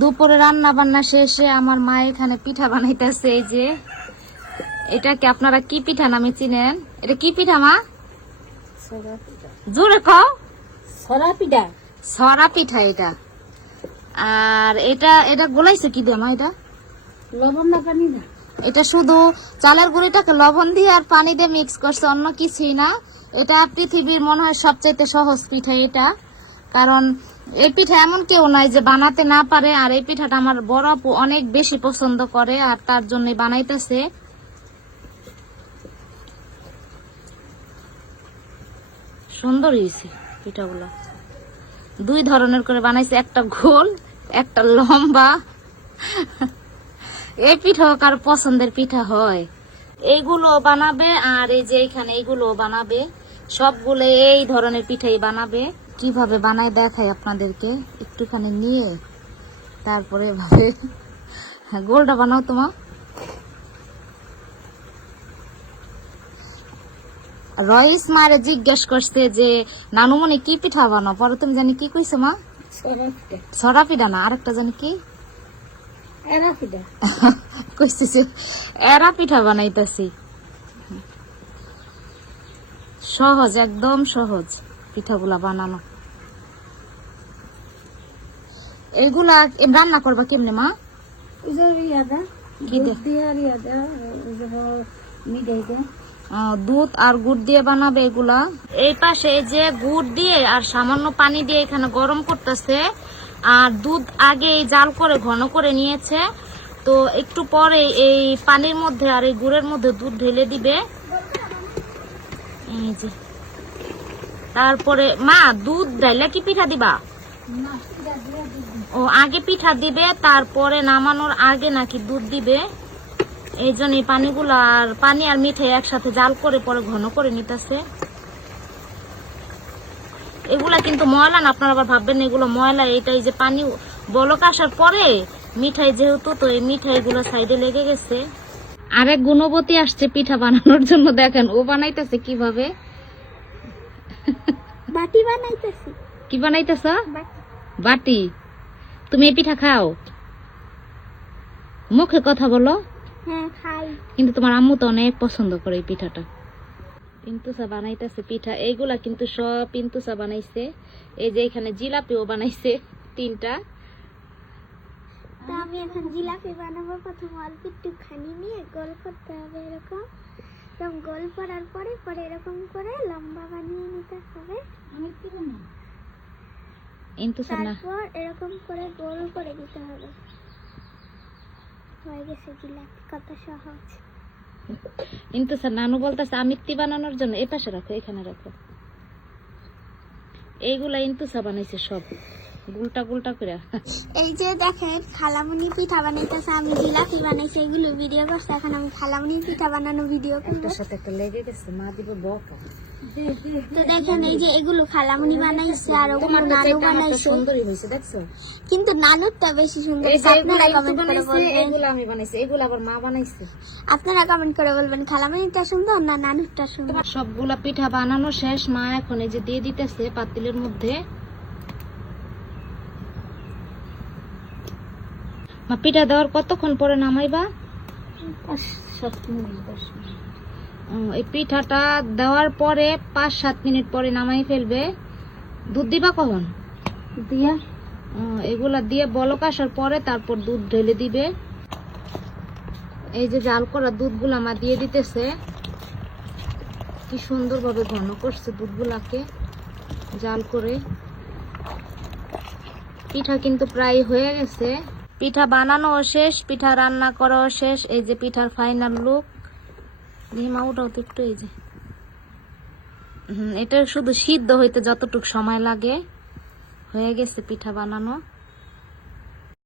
দুপুরে রান্না বান্না শেষে আমার মা এখানে পিঠা বানাইতেছে এই যে। এটাকে আপনারা কি পিঠা নামে চিনেন? এটা কি পিঠা মা? জোরে কও। সরা পিঠা? সরা পিঠা এটা। আর এটা এটা গোলাইছে কি দিয়ে মা এটা? লবণ না পানি না? এটা শুধু চালের গুঁড়িটাকে লবণ দিয়ে আর পানি দিয়ে মিক্স করছে অন্য কিছুই না। এটা পৃথিবীর মনে হয় সবচাইতে সহজ পিঠা এটা। কারণ এই পিঠা এমন কেউ নাই যে বানাতে না পারে, আর এই পিঠাটা আমার বড় আপু অনেক বেশি পছন্দ করে, আর তার জন্য বানাইতেছে। সুন্দর হয়েছে পিঠাগুলা। দুই ধরনের করে বানাইছে, একটা গোল, একটা লম্বা। এই পিঠা কার পছন্দের পিঠা হয়। এইগুলো বানাবে, আর এই যে এখানে এইগুলো বানাবে, সবগুলো এই ধরনের পিঠাই বানাবে। কীভাবে বানাই দেখাই আপনাদেরকে? একটুখানি নিয়ে তারপরে এভাবে হ্যাঁ গোলটা বানাও তোমার রয়েস মারে জিজ্ঞেস করছে যে নানুমণি কি পিঠা বানাও? পরে তুমি জানি কি কইছো মা? সরা পিঠা সরা পিঠা না আরেকটা জানি কি? এরা পিঠা কইতেছি এরা পিঠা বানাইতেছি। সহজ একদম সহজ পিঠাগুলা বানানো। এগুলা রান্না করবা কেমনে মা? দুধ আর গুড় দিয়ে বানাবে এগুলা। এই পাশে যে গুড় দিয়ে আর সামান্য পানি দিয়ে এখানে গরম করতেছে আর দুধ আগে এই জাল করে ঘন করে নিয়েছে। তো একটু পরে এই পানির মধ্যে আর এই গুড়ের মধ্যে দুধ ঢেলে দিবে। এই যে। তারপরে মা দুধ ঢাইলে কি পিঠা দিবা? ও আগে পিঠা দিবে তারপরে নামানোর আগে নাকি দুধ দিবে। এই জন্য এই পানিগুলো আর পানি আর মিঠাই একসাথে জাল করে পরে ঘন করে নিতেছে। এগুলা কিন্তু ময়লা না আপনারা আবার ভাববেন এগুলো ময়লা এটা এই যে পানি বলক আসার পরে মিঠাই যেহেতু তো এই মিঠাই গুলো সাইডে লেগে গেছে। আরেক গুণবতী আসছে পিঠা বানানোর জন্য দেখেন ও বানাইতেছে কীভাবে? বাটি বানাইতেছি। কি বানাইতেছ? বাটি তুমি এই পিঠা খাও। মুখে কথা বলো। হ্যাঁ কিন্তু তোমার আম্মু তো অনেক পছন্দ করে এই পিঠাটা। পিন্তুসা বানাইতেছে পিঠা। এইগুলা কিন্তু সব পিন্তুসা বানাইছে। এই যে এখানে জিলাপিও বানাইছে তিনটা। আমি এখন জিলাপি বানাবো। প্রথম অল্প একটু খানি নিয়ে গোল করতে হবে এরকম। এরকম গোল করার পরে পরে এরকম করে লম্বা বানিয়ে নিতে হবে। ইন্তুসা না। তারপর এরকম করে গোল করে দিতে হবে। হয়ে গেছে জিলাপি কত সহজ। ইন্তুসা নানু বলতেছে আমিত্তি বানানোর জন্য এই পাশে রাখো এখানে রাখো। এইগুলা ইন্তুসা বানাইছে সব। গুলটা গুলটা করে। এই যে দেখেন খালামুনি পিঠা বানাইতেছে আমি জিলাপি বানাইছি এগুলো ভিডিও করছি এখন আমি খালামুনি পিঠা বানানো ভিডিও করব। সাথে একটা লেগে গেছে মা দিব বকা। তো দেখেন এই যে এগুলো খালামুনি বানাইছে আর ওগুলো নানু বানাইছে। সুন্দরই হয়েছে দেখছ? কিন্তু নানুরটা বেশি সুন্দর আপনারা কমেন্ট করে বলবেন। এগুলা আমি বানাইছি এগুলা আবার মা বানাইছে। আপনারা কমেন্ট করে বলবেন খালামুনিটা সুন্দর না নানুরটা সুন্দর? সবগুলা পিঠা বানানো শেষ মা এখন এই যে দিয়ে দিতেছে পাতিলের মধ্যে। মা পিঠা দেওয়ার কতক্ষণ পরে নামাইবা? এই পিঠাটা দেওয়ার পরে পাঁচ সাত মিনিট পরে নামাই ফেলবে। দুধ দিবা কখন? দিয়া। এগুলা দিয়ে বলক আসার পরে তারপর দুধ ঢেলে দিবে। এই যে জাল করা দুধগুলা মা দিয়ে দিতেছে। কি সুন্দরভাবে ঘন করছে দুধগুলাকে জাল করে। পিঠা কিন্তু প্রায় হয়ে গেছে। পিঠা বানানো শেষ, পিঠা রান্না করাও শেষ। এই যে পিঠার ফাইনাল লুক ধিমা ওটাও তো একটু এই যে। এটা শুধু সিদ্ধ হইতে যতটুক সময় লাগে, হয়ে গেছে পিঠা বানানো।